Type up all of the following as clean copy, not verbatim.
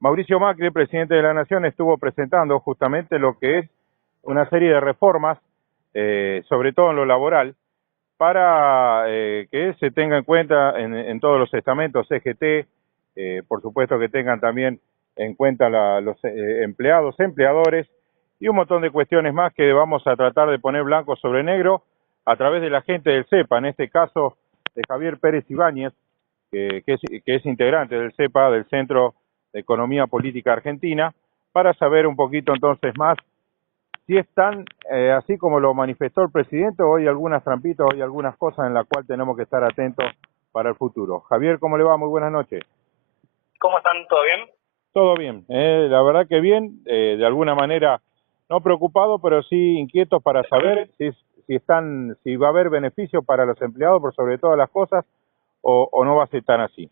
Mauricio Macri, el presidente de la Nación, estuvo presentando justamente lo que es una serie de reformas, sobre todo en lo laboral, para que se tenga en cuenta en todos los estamentos CGT, por supuesto que tengan también en cuenta los empleados, empleadores y un montón de cuestiones más que vamos a tratar de poner blanco sobre negro a través de la gente del CEPA, en este caso de Javier Pérez Ibáñez, que es integrante del CEPA, del Centro de Economía Política Argentina, para saber un poquito entonces más si están, así como lo manifestó el presidente, o hay algunas trampitas, o hay algunas cosas en las cuales tenemos que estar atentos para el futuro. Javier, ¿cómo le va? Muy buenas noches. ¿Cómo están? ¿Todo bien? Todo bien, la verdad que bien, de alguna manera no preocupado, pero sí inquieto para saber si va a haber beneficio para los empleados por sobre todas las cosas, o no va a ser tan así.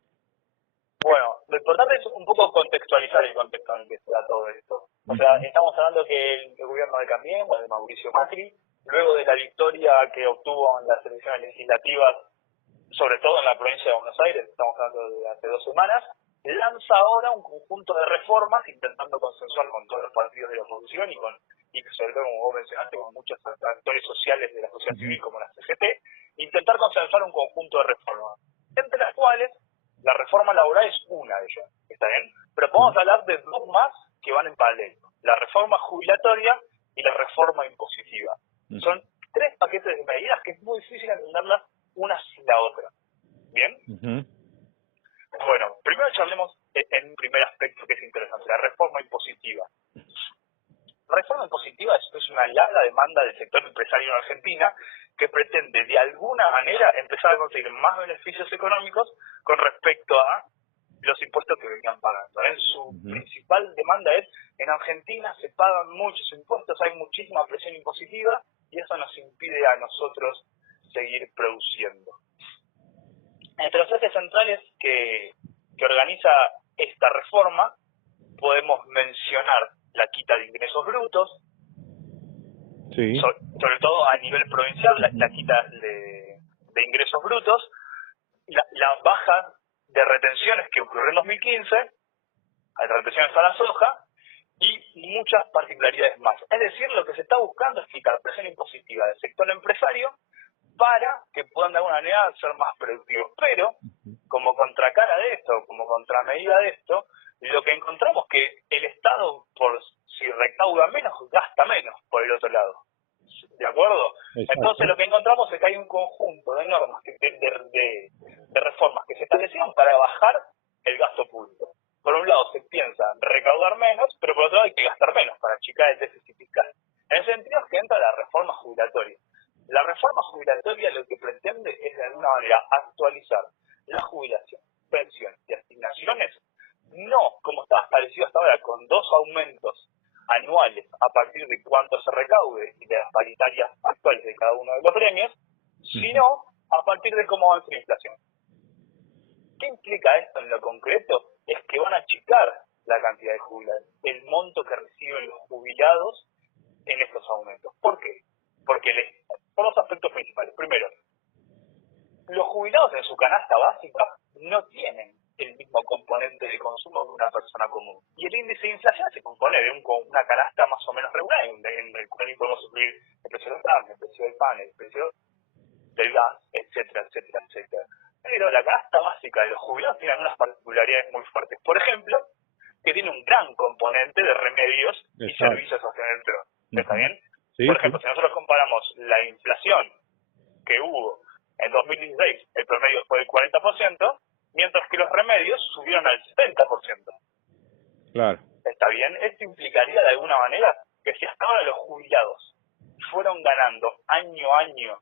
Bueno, lo importante es un poco contextualizar el contexto en el que se da todo esto. O sea, estamos hablando que el gobierno de Cambiemos, de Mauricio Macri, luego de la victoria que obtuvo en las elecciones legislativas, sobre todo en la provincia de Buenos Aires, estamos hablando de hace 2 semanas, lanza ahora un conjunto de reformas intentando consensuar con todos los partidos de la oposición y sobre todo, como vos mencionaste, con muchos actores sociales de la sociedad civil como la CGT, intentar consensuar un conjunto de reformas, entre las cuales la reforma laboral es una de ellas, ¿está bien? Pero podemos hablar de 2 más que van en paralelo, la reforma jubilatoria y la reforma impositiva. Son 3 paquetes de medidas que es muy difícil entenderlas una sin la otra. ¿Bien? Bueno, primero charlemos en un primer aspecto que es interesante, la reforma impositiva. La reforma impositiva es una larga demanda del sector empresario en Argentina que pretende de alguna manera empezar a conseguir más beneficios económicos con respecto a los impuestos que venían pagando. Su principal demanda es, en Argentina se pagan muchos impuestos, hay muchísima presión impositiva y eso nos impide a nosotros seguir produciendo. Entre los ejes centrales que organiza esta reforma podemos mencionar la quita de ingresos brutos, sí. sobre todo a nivel provincial, la quita de ingresos brutos, la baja de retenciones que ocurrió en 2015, retenciones a la soja, y muchas particularidades más. Es decir, lo que se está buscando es quitar presión impositiva del sector empresario para que puedan de alguna manera ser más productivos. Pero, como contracara de esto, como contramedida de esto, lo que encontramos es que el Estado, si recauda menos, gasta menos por el otro lado. ¿De acuerdo? Exacto. Entonces lo que encontramos es que hay un conjunto de normas, de reformas que se establecieron para bajar el gasto público. Por un lado se piensa recaudar menos, pero por otro lado hay que gastar menos para achicar el déficit fiscal. En ese sentido es que entra la reforma jubilatoria. La reforma jubilatoria lo que pretende es de alguna manera actualizar la jubilación, pensión y asignaciones, no como estaba establecido hasta ahora, con 2 aumentos anuales a partir de cuánto se recaude y de las paritarias actuales de cada uno de los premios, sino a partir de cómo avanza la inflación. ¿Qué implica esto en lo concreto? Es que van a achicar la cantidad de jubilados, el monto que reciben los jubilados en estos aumentos. ¿Por qué? Porque por 2 aspectos principales. Primero, los jubilados en su canasta básica no tienen el mismo componente de consumo que una persona común. Y el índice de inflación se compone de una canasta más o menos regular, en el cual podemos incluir el precio del carne, el precio del pan, el precio del gas, etcétera, etcétera, etcétera. Pero la canasta básica de los jubilados tiene unas particularidades muy fuertes. Por ejemplo, que tiene un gran componente de remedios y servicios hacia adentro. ¿Está bien? Sí, por ejemplo, si nosotros comparamos la inflación que hubo en 2016, el promedio fue del 40%, mientras que los remedios subieron al 70%. Claro. ¿Está bien? Esto implicaría de alguna manera que si hasta ahora los jubilados fueron ganando año a año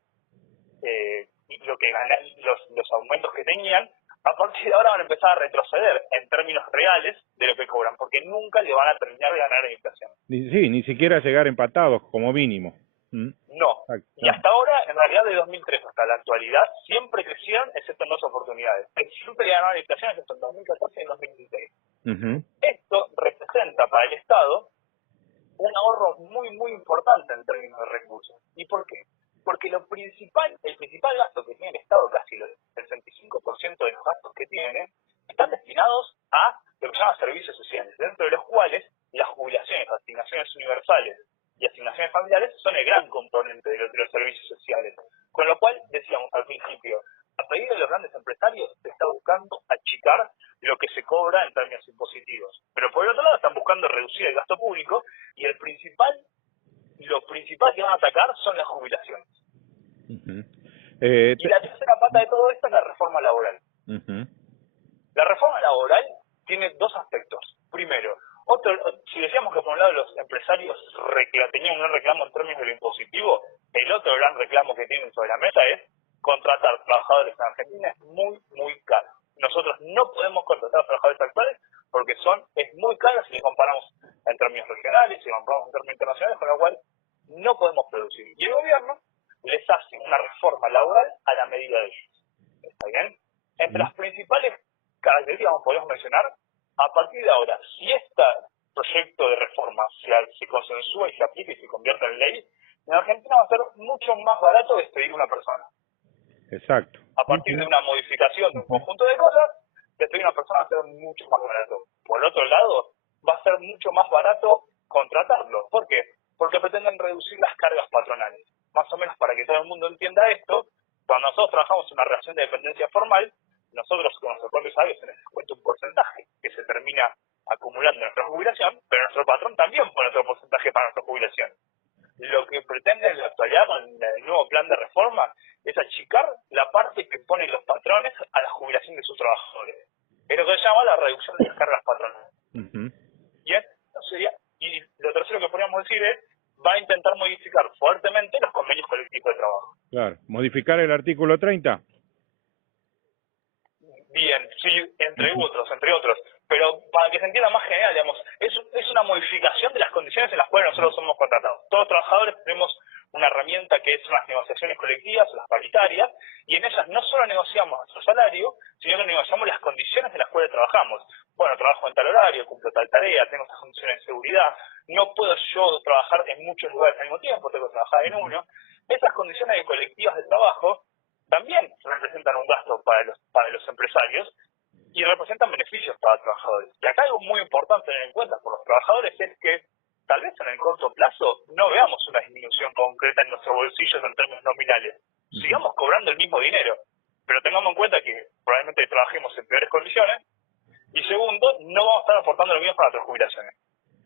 lo que ganan, los aumentos que tenían, a partir de ahora van a empezar a retroceder en términos reales de lo que cobran, porque nunca le van a terminar de ganar la inflación. Ni siquiera llegar empatados como mínimo. No. Exacto. Y hasta ahora, en realidad de 2003 hasta la actualidad, siempre crecieron, excepto en 2 oportunidades. Siempre ganaron la inflación, excepto en 2014 y en 2016. Esto representa para el Estado un ahorro muy, muy importante en términos de recursos. ¿Y por qué? Porque el principal gasto que tiene el Estado, casi el 65% de los gastos que tiene, están destinados a lo que se llama servicios sociales, dentro de los cuales las jubilaciones, asignaciones universales y asignaciones familiares son el gran componente de los servicios sociales. Con lo cual, decíamos al principio, a pedido de los grandes empresarios se está buscando achicar lo que se cobra en términos impositivos. Pero por el otro lado están buscando reducir el gasto público y lo principal que van a atacar son las jubilaciones. Y la tercera pata de todo esto es la reforma laboral. La reforma laboral tiene dos aspectos. Primero, si decíamos que por un lado los empresarios tenían un reclamo en términos de lo impositivo, el otro gran reclamo que tienen sobre la mesa es contratar trabajadores en Argentina es muy, muy caro. Nosotros no podemos contratar a trabajadores actuales porque es muy caro si le comparamos en términos regionales, si lo comparamos en términos internacionales, con lo cual no podemos producir. Y el gobierno les hace una reforma laboral a la medida de ellos. ¿Está bien? Entre las principales características que podemos mencionar, a partir de ahora, si este proyecto de reforma se consensúa y se aplica y se convierte en ley, en Argentina va a ser mucho más barato despedir a una persona. Exacto. A partir de una modificación de un conjunto de cosas, despedir a una persona va a ser mucho más barato. Por otro lado, va a ser mucho más barato contratarlo. ¿Por qué? Porque pretenden reducir las cargas patronales. Más o menos para que todo el mundo entienda esto, cuando nosotros trabajamos en una relación de dependencia formal, nosotros con nuestros propios salarios se nos descuenta un porcentaje que se termina acumulando en nuestra jubilación, pero nuestro patrón también pone otro porcentaje para nuestra jubilación. Lo que pretende en la actualidad con el nuevo plan de reforma es achicar la parte que ponen los patrones a la jubilación de sus trabajadores. Es lo que se llama la reducción de las cargas patronales. Y lo tercero que podríamos decir es, va a intentar modificar fuertemente los convenios colectivos de trabajo. Claro, modificar el artículo 30. Bien, sí, entre otros. Pero para que se entienda más general, digamos, es una modificación de las condiciones en las cuales nosotros somos contratados. Todos los trabajadores tenemos una herramienta que es las negociaciones colectivas, las paritarias, y en ellas no solo negociamos nuestro salario, sino que negociamos las condiciones en las cuales trabajamos. Bueno, trabajo en tal horario, cumplo tal tarea, tengo estas condiciones de seguridad, no puedo yo trabajar en muchos lugares al mismo tiempo, tengo que trabajar en uno. Esas condiciones colectivas de trabajo también representan un gasto para los empresarios y representan beneficios para los trabajadores. Y acá algo muy importante tener en cuenta por los trabajadores es que tal vez en el corto plazo no veamos una disminución concreta en nuestros bolsillos en términos nominales. Sigamos cobrando el mismo dinero, pero tengamos en cuenta que probablemente trabajemos en peores condiciones y segundo, no vamos a estar aportando lo mismo para nuestras jubilaciones.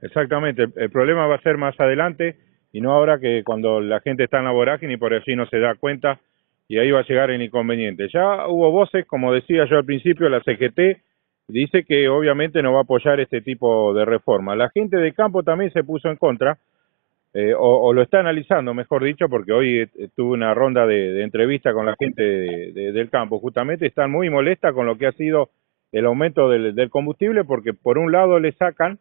Exactamente, el problema va a ser más adelante y no ahora, que cuando la gente está en la vorágine y por allí no se da cuenta, y ahí va a llegar el inconveniente. Ya hubo voces, como decía yo al principio, la CGT dice que obviamente no va a apoyar este tipo de reforma. La gente de campo también se puso en contra, o lo está analizando, mejor dicho, porque hoy tuve una ronda de entrevista con la gente del campo. Justamente están muy molestas con lo que ha sido el aumento del combustible, porque por un lado le sacan,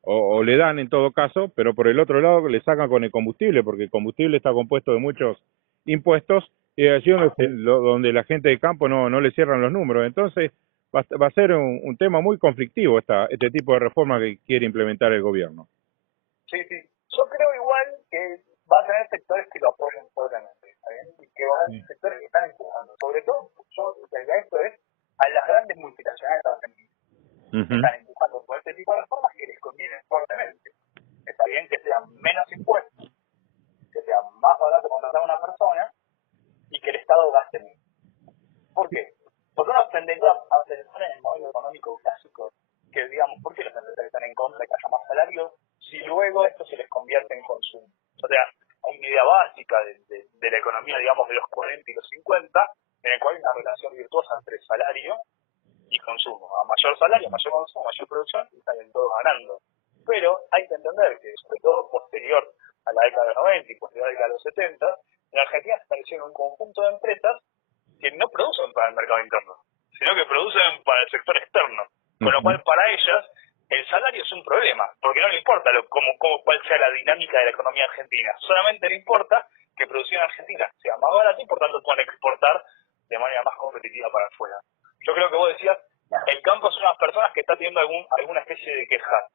o le dan en todo caso, pero por el otro lado le sacan con el combustible, porque el combustible está compuesto de muchos impuestos, y allí donde la gente de campo no le cierran los números. Entonces va a ser un tema muy conflictivo este tipo de reforma que quiere implementar el gobierno. Sí. Yo creo igual que va a tener sectores que lo apoyen fuertemente, ¿está bien? Y que va a haber sectores que están empujando. Sobre todo, yo diría esto es a las grandes multinacionales argentinas. Están empujando por este tipo de reformas que les convienen fuertemente. Está bien que sean menos impuestos, que sea más barato contratar a una persona y que el Estado gaste menos. ¿Por qué? Porque uno tendería a pensar en el modelo económico clásico, que digamos, ¿por qué los empresarios están en contra de que haya más salario si luego esto se les convierte en consumo? O sea, hay una idea básica de la economía, digamos, de los 40 y los 50, en el cual hay una relación virtuosa entre salario y consumo. A mayor salario, mayor consumo, mayor producción, y están todos ganando. Pero hay que entender que, sobre todo posterior a la década de los 90 y posterior a la década de los 70, en Argentina se establecieron un conjunto de empresas que no producen para el mercado interno, sino que producen para el sector externo. Con lo cual, para ellas, el salario es un problema, porque no le importa cuál sea la dinámica de la economía argentina. Solamente le importa que producción en Argentina sea más barata y, por tanto, puedan exportar de manera más competitiva para afuera. Yo creo que vos decías, el campo son las personas que está teniendo alguna especie de queja.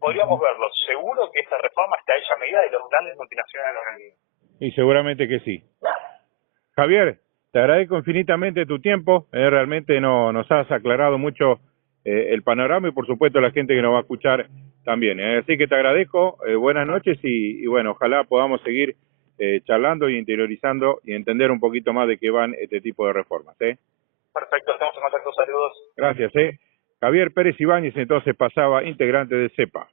Podríamos verlo. Seguro que esta reforma está hecha a medida de los grandes multinacionales argentinos. Y seguramente que sí. Javier, te agradezco infinitamente tu tiempo. Realmente nos has aclarado mucho el panorama y por supuesto la gente que nos va a escuchar también. Así que te agradezco, buenas noches y bueno, ojalá podamos seguir charlando y interiorizando y entender un poquito más de qué van este tipo de reformas. Perfecto, estamos en contacto, saludos. Gracias. Javier Pérez Ibáñez entonces pasaba integrante de CEPA.